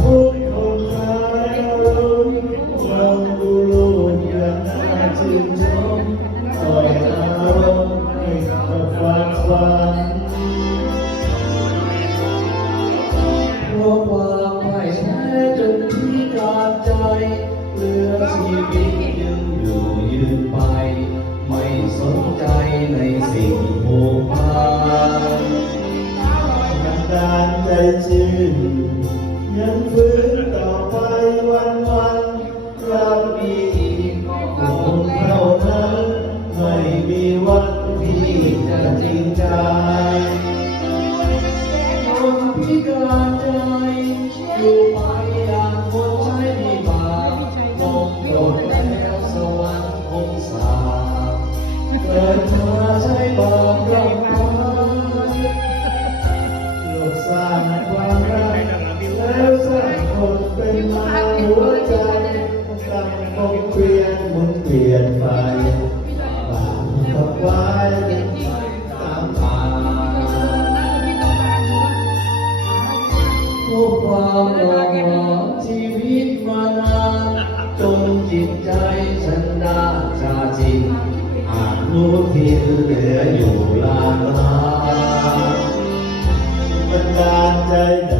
พุทธองค์แล้วมองดูโลกอย่างน่าชื่นชมปล่อยอารมณ์ให้กับความฝันเพราะความพ่ายแพ้จนพิการใจเหลือชีวิตยังอยู่ยืนไปไม่สนใจในสิ่งผูกพันยังการใจชื่นยังฟื้นต่อไปวันเรามีคนเท่านั้นไม่มีวันที่จะจริงใจคนพิการใจอยู่ไปอย่างคนใช้ไม่บาปมองโลกแล้วสวรรค์คงสาบเกิดมาใช้บาปร่ำไปโลกสร้างความรักแล้วสร้างคนเป็นมาหัวใจสังคมเปลี่ยนหมุนเปลี่ยนไปบาปกับไว้ตามทางทุกความหลอกหลอนชีวิตมานานจนจิตใจฉันน่าชาชินอาจรู้ทินเหลืออยู่ลางลาบันดาลใจ